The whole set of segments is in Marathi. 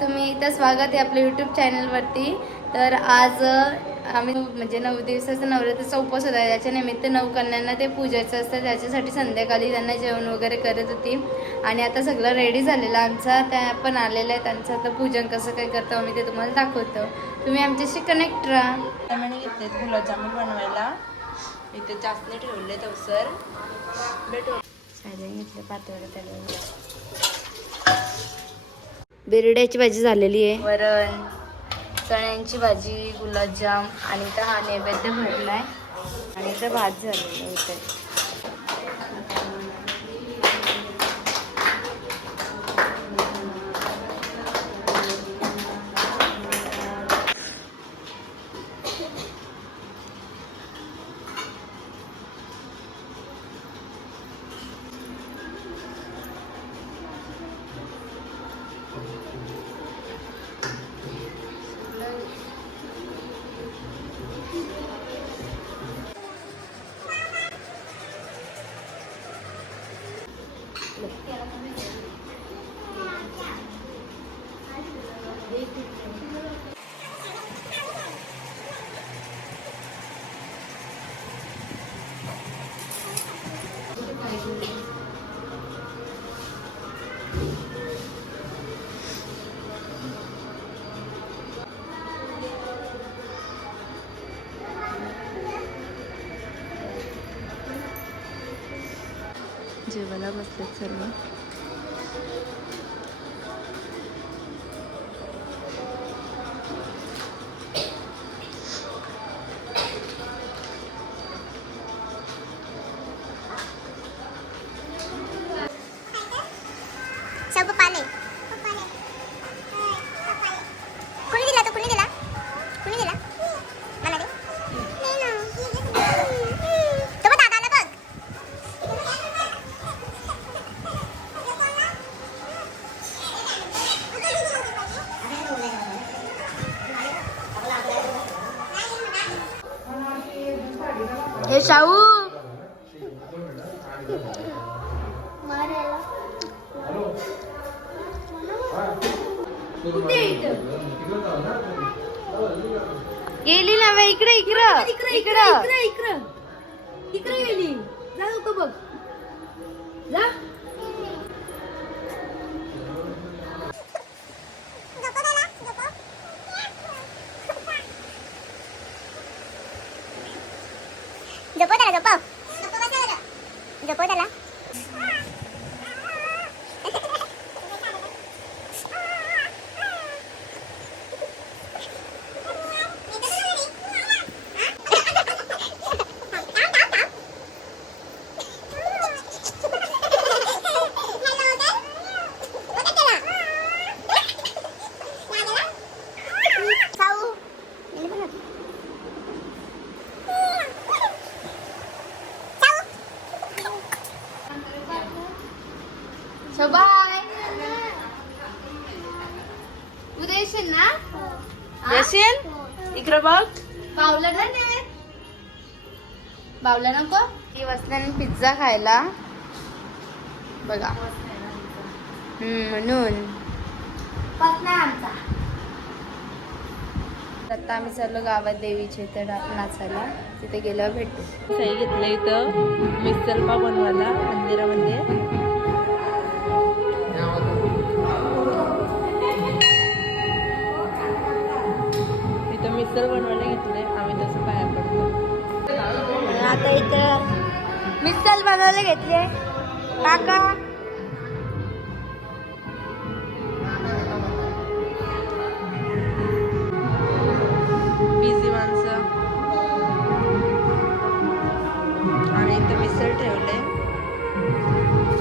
तुम्ही इथं स्वागत आहे आपल्या यूट्यूब चॅनलवरती. तर आज आम्ही म्हणजे 9 दिवसाचा नवरात्रीचा उपवास होता. त्याच्या निमित्त 9 कन्यांना ते पूजायचं असतं. त्याच्यासाठी संध्याकाळी त्यांना जेवण वगैरे करत होती. आणि आता सगळं रेडी झालेलं आमचा. त्या पण आलेलं आहे. त्यांचं आता पूजन कसं काय करतो आम्ही ते तुम्हाला दाखवतो. तुम्ही आमच्याशी कनेक्ट राहा. त्यामुळे घेतलेत गुलाबजामुन बनवायला. इथे जास्त ठेवले तवसर घेतले पातळ त्याला. बिरड्याची भाजी झालेली आहे, वरण, चण्यांची भाजी, गुलाबजाम आणि इथं हा नैवेद्य भरलाय आणि इथं भात झालेला आहे इथे. जेवायला बसलेत सर्व. हे शाहू गेली ना वे. इकडे इकडं इकडं इकडं इकडं इकडे गेली. जा नको बघ. जा बाय. उद्या येशील ना? येशील इकडे बघ. बावला नाही, बावला नको. ती बसल्याने पिझ्झा खायला बघा. म्हणून आमचा. आता आम्ही चाललो गावात देवीच्या इथे नाचायला. तिथे गेल्यावर भेटू. सही घेतलं इथं मिसल पाव बनवायला मंदिरामध्ये. मिसल बनवायला घेतले आम्ही. तसं पाया पडतो. आता इथं मिसल बनवायला घेतले काका. बिझी माणसं. आणि इथं मिसल ठेवले.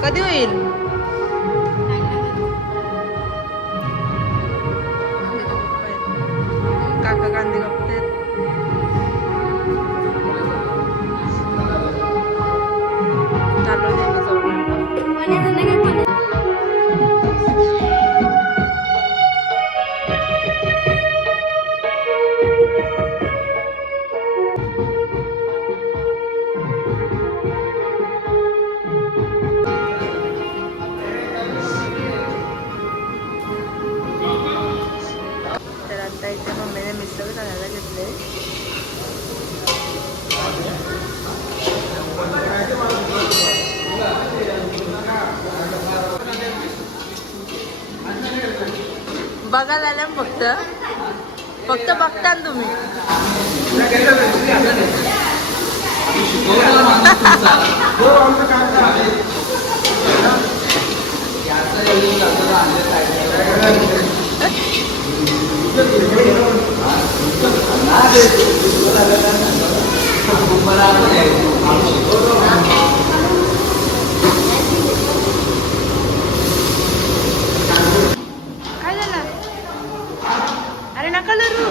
कधी होईल? काका कांदे कापतात. चालू आहे जाऊन. मिसळ खायला घेतले. बघायला आल्या फक्त बघता तुम्ही. काय झालं? अरे नका लरू.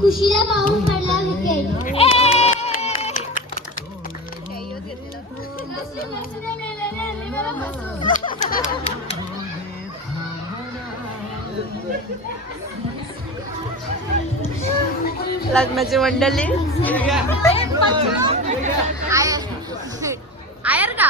खुशीला पाऊस पडला विकेट. लग्नाची मंडळी आयर का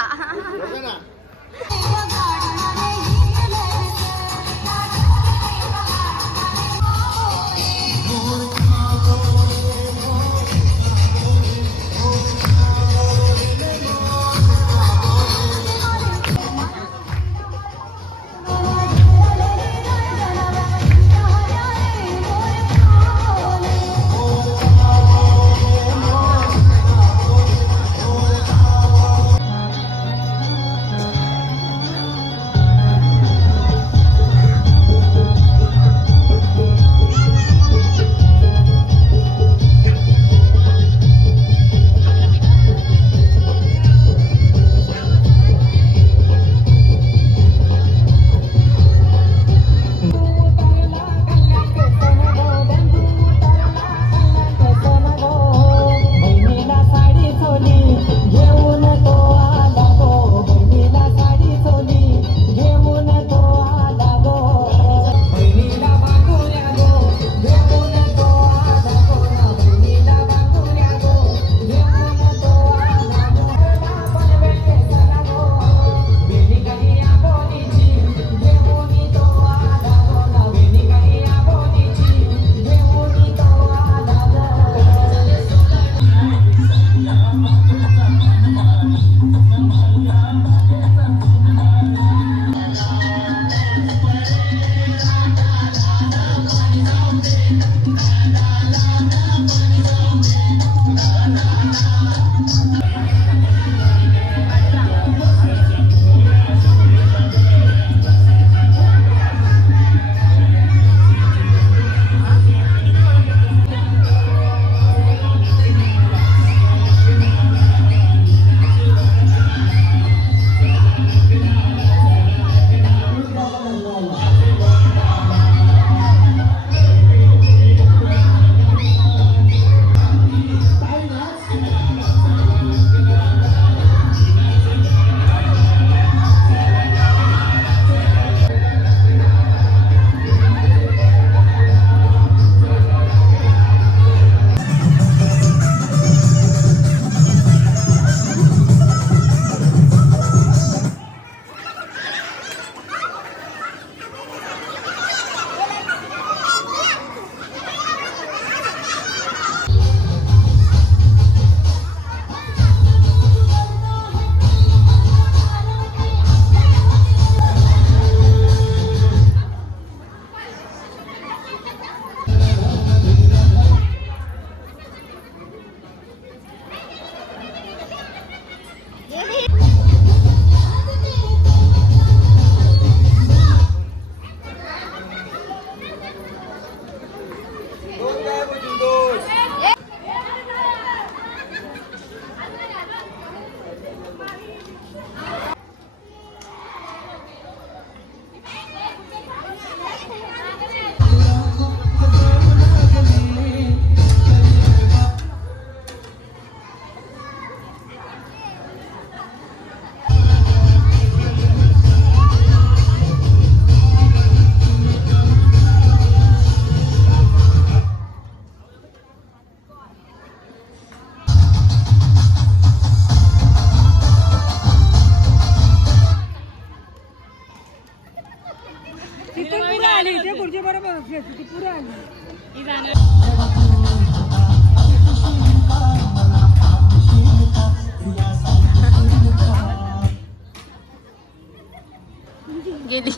गेली.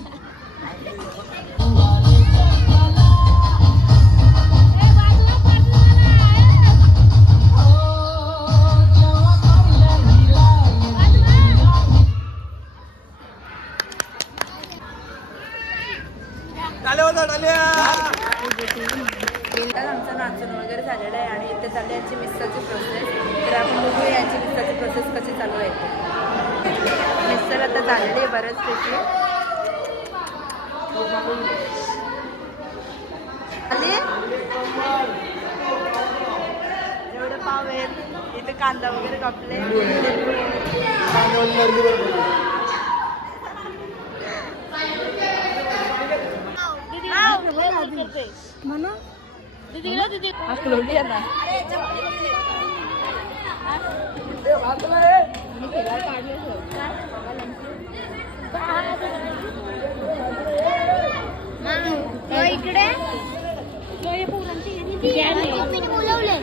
आमचं नाचून वगैरे झालेलं आहे आणि इथे चालली यांची मिक्सरची प्रोसेस. तर आपण बघूया यांची मिक्सरची प्रोसेस कशी चालू आहे. मिक्सर आता झालेली आहे बऱ्याचपैकी. आली कांदा वगैरे कापले. इकडे मी बोलवले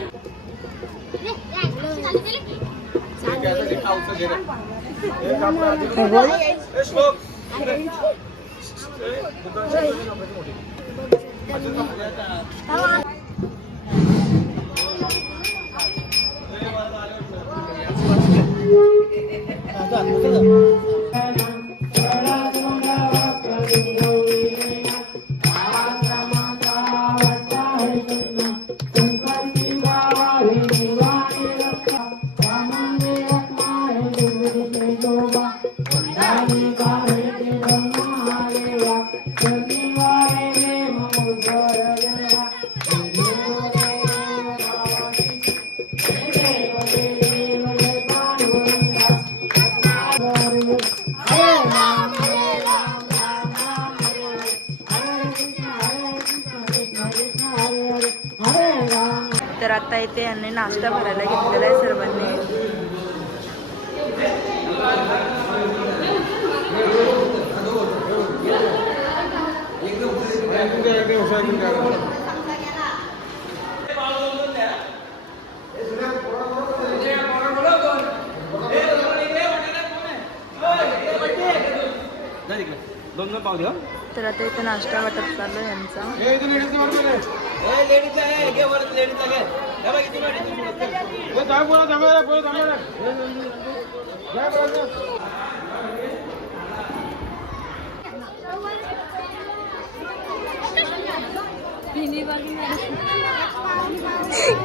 तर आता इथे यांनी नाश्ता भरायला घेतलेला आहे सर्वांनी. दोन पाव द्या. तर आता इथे नाश्ता वाटप चालू आहे यांचा.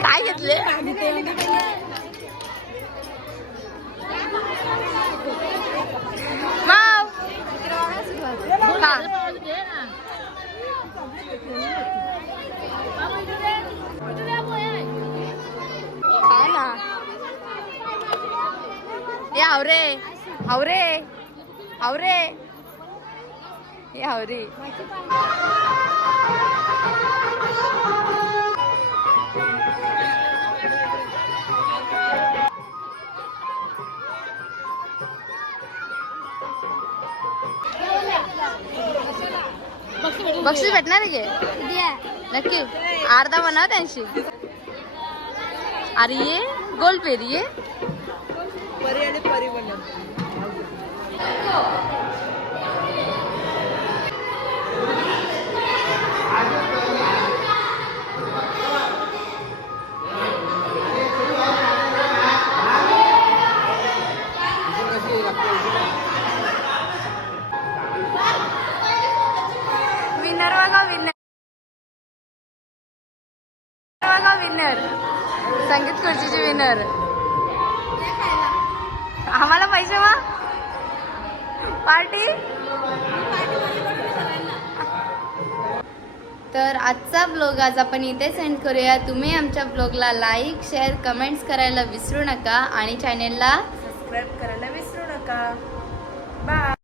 काय घेतले? काय ना ये हावरे हावरे हावरे ये हावरे. बक्षीस भेटणार आहे की नक्की अर्धा म्हणा त्यांची. अरे ये गोल पेरी ये परी आणि परी बनव. विनर बघा विनर बघा विनर संगीत खुर्चीची विनर. आम्हाला पैसे वा पार्टी. तर आजचा ब्लॉग आज आपण इथे सेंड करूया. तुम्ही आमच्या ब्लॉगला लाईक शेअर कमेंट्स करायला विसरू नका आणि चॅनेलला सबस्क्राईब करायला विसरू नका. बाय.